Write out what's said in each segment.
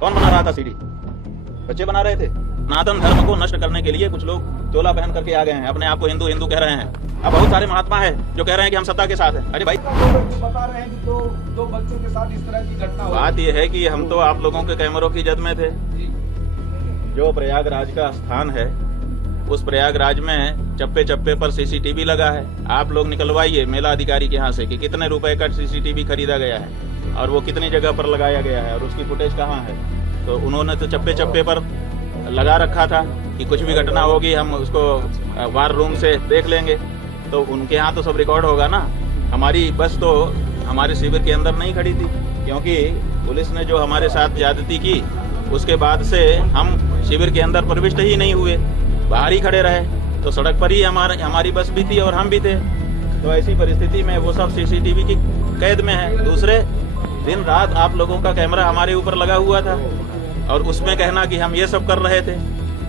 कौन बना रहा था सीढ़ी? बच्चे बना रहे थे। सनातन धर्म को नष्ट करने के लिए कुछ लोग चोला पहन करके आ गए हैं, अपने आप को हिंदू हिंदू कह रहे हैं। अब बहुत सारे महात्मा है जो कह रहे हैं कि हम सत्ता के साथ हैं। अरे भाई, बता रहे हैं कि दो बच्चों के साथ इस तरह की घटना हुई। बात यह है कि हम तो आप लोगों के कैमरों की जद में थे। जो प्रयागराज का स्थान है, उस प्रयागराज में चप्पे चप्पे पर सीसीटीवी लगा है। आप लोग निकलवाइए मेला अधिकारी के यहाँ से कि कितने रुपए का सीसीटीवी खरीदा गया है और वो कितनी जगह पर लगाया गया है और उसकी फुटेज कहाँ है। तो उन्होंने तो चप्पे चप्पे पर लगा रखा था कि कुछ भी घटना होगी हम उसको वार रूम से देख लेंगे। तो उनके यहाँ तो सब रिकॉर्ड होगा ना। हमारी बस तो हमारे शिविर के अंदर नहीं खड़ी थी, क्योंकि पुलिस ने जो हमारे साथ ज्यादती की उसके बाद से हम शिविर के अंदर प्रविष्ट ही नहीं हुए, बाहर ही खड़े रहे। तो सड़क पर ही हमारी बस भी थी और हम भी थे। तो ऐसी परिस्थिति में वो सब सीसीटीवी की कैद में है। दूसरे दिन रात आप लोगों का कैमरा हमारे ऊपर लगा हुआ था और उसमें कहना कि हम ये सब कर रहे थे,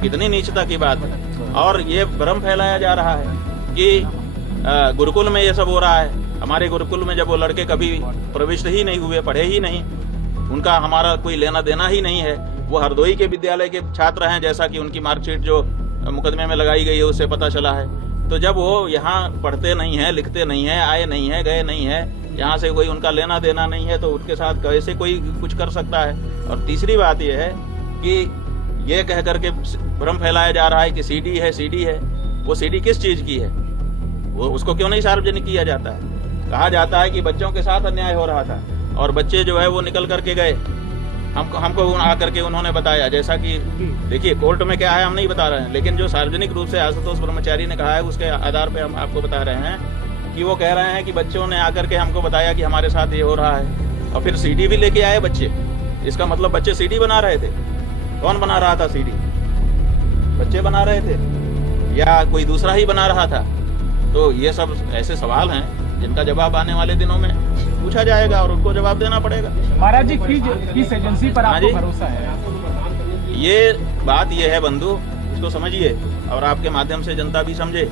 कितनी नीचता की बात है। और ये भ्रम फैलाया जा रहा है कि गुरुकुल में ये सब हो रहा है। हमारे गुरुकुल में जब वो लड़के कभी प्रविष्ट ही नहीं हुए, पढ़े ही नहीं, उनका हमारा कोई लेना देना ही नहीं है। वो हरदोई के विद्यालय के छात्र हैं, जैसा कि उनकी मार्कशीट जो मुकदमे में लगाई गई है उससे पता चला है। तो जब वो यहाँ पढ़ते नहीं है, लिखते नहीं है, आए नहीं है, गए नहीं है, यहाँ से कोई उनका लेना देना नहीं है, तो उनके साथ कैसे कोई कुछ कर सकता है। और तीसरी बात यह है कि ये कह करके भ्रम फैलाया जा रहा है कि सीडी है, सीडी है। वो सीडी किस चीज की है? वो उसको क्यों नहीं सार्वजनिक किया जाता है? कहा जाता है कि बच्चों के साथ अन्याय हो रहा था और बच्चे जो है वो निकल करके गए। हमको आकर के उन्होंने बताया, जैसा कि देखिए कोर्ट में क्या है हम नहीं बता रहे हैं, लेकिन जो सार्वजनिक रूप से आशुतोष ब्रह्मचारी ने कहा है उसके आधार पे हम आपको बता रहे हैं कि वो कह रहे हैं कि बच्चों ने आकर के हमको बताया कि हमारे साथ ये हो रहा है और फिर सीडी भी लेके आए बच्चे। इसका मतलब बच्चे सीडी बना रहे थे। कौन बना रहा था सीडी? बच्चे बना रहे थे या कोई दूसरा ही बना रहा था? तो ये सब ऐसे सवाल हैं जिनका जवाब आने वाले दिनों में पूछा जाएगा और उनको जवाब देना पड़ेगा। महाराज जी, किस एजेंसी पर आपको भरोसा है? ये बात ये है बंधु, इसको समझिए और आपके माध्यम से जनता भी समझे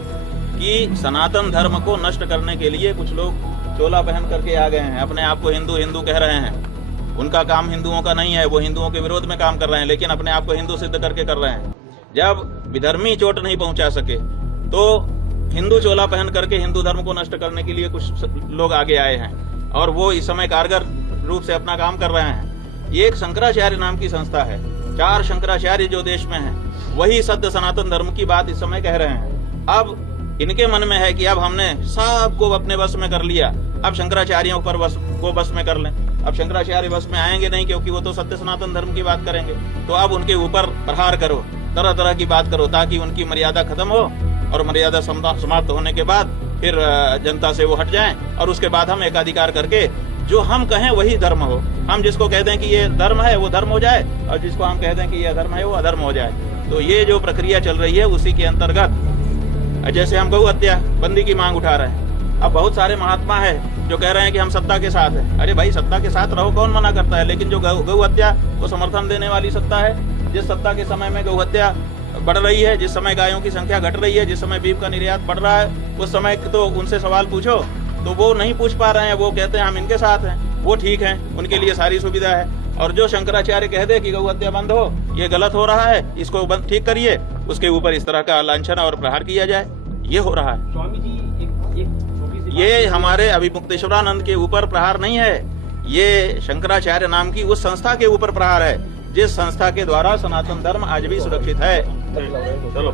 कि सनातन धर्म को नष्ट करने के लिए कुछ लोग चोला पहन करके आ गए हैं, अपने आप को हिंदू हिंदू कह रहे हैं। उनका काम हिंदुओं का नहीं है, वो हिंदुओं के विरोध में काम कर रहे हैं, लेकिन अपने आप को हिंदू सिद्ध करके कर रहे हैं। जब विधर्मी चोट नहीं पहुंचा सके तो हिंदू चोला पहन करके हिंदू धर्म को नष्ट करने के लिए कुछ लोग आगे आए हैं और वो इस समय कारगर रूप से अपना काम कर रहे हैं। ये एक शंकराचार्य नाम की संस्था है, 4 शंकराचार्य जो देश में हैं, वही सत्य सनातन धर्म की बात इस समय कह रहे हैं। अब इनके मन में है कि अब हमने सबको अपने बस में कर लिया, अब शंकराचार्यों पर बस में कर लें। अब शंकराचार्य बस में आएंगे नहीं, क्योंकि वो तो सत्य सनातन धर्म की बात करेंगे। तो अब उनके ऊपर प्रहार करो, तरह तरह की बात करो, ताकि उनकी मर्यादा खत्म हो और मर्यादा समाप्त होने के बाद फिर जनता से वो हट जाएं और उसके बाद हम एकाधिकार करके जो हम कहें वही धर्म हो। हम जिसको कह दें कि ये धर्म है वो धर्म हो जाए और जिसको हम कह दें कि ये अधर्म है वो अधर्म हो जाए। तो ये जो प्रक्रिया चल रही है उसी के अंतर्गत जैसे हम गौ हत्या बंदी की मांग उठा रहे हैं। अब बहुत सारे महात्मा है जो कह रहे हैं कि हम सत्ता के साथ हैं। अरे भाई, सत्ता के साथ रहो, कौन मना करता है? लेकिन जो गौ हत्या को समर्थन देने वाली सत्ता है, जिस सत्ता के समय में गौ हत्या बढ़ रही है, जिस समय गायों की संख्या घट रही है, जिस समय बीफ का निर्यात बढ़ रहा है, उस समय तो उनसे सवाल पूछो तो वो नहीं पूछ पा रहे हैं। वो कहते हैं हम इनके साथ हैं, वो ठीक है, उनके लिए सारी सुविधा है। और जो शंकराचार्य कह दे कि गौ हत्या बंद हो, ये गलत हो रहा है, इसको ठीक करिए, उसके ऊपर इस तरह का लांछन और प्रहार किया जाए, ये हो रहा है। स्वामी जी, ये हमारे अभिमुक्तेश्वरानंद के ऊपर प्रहार नहीं है, ये शंकराचार्य नाम की उस संस्था के ऊपर प्रहार है जिस संस्था के द्वारा सनातन धर्म आज भी सुरक्षित है। चलो।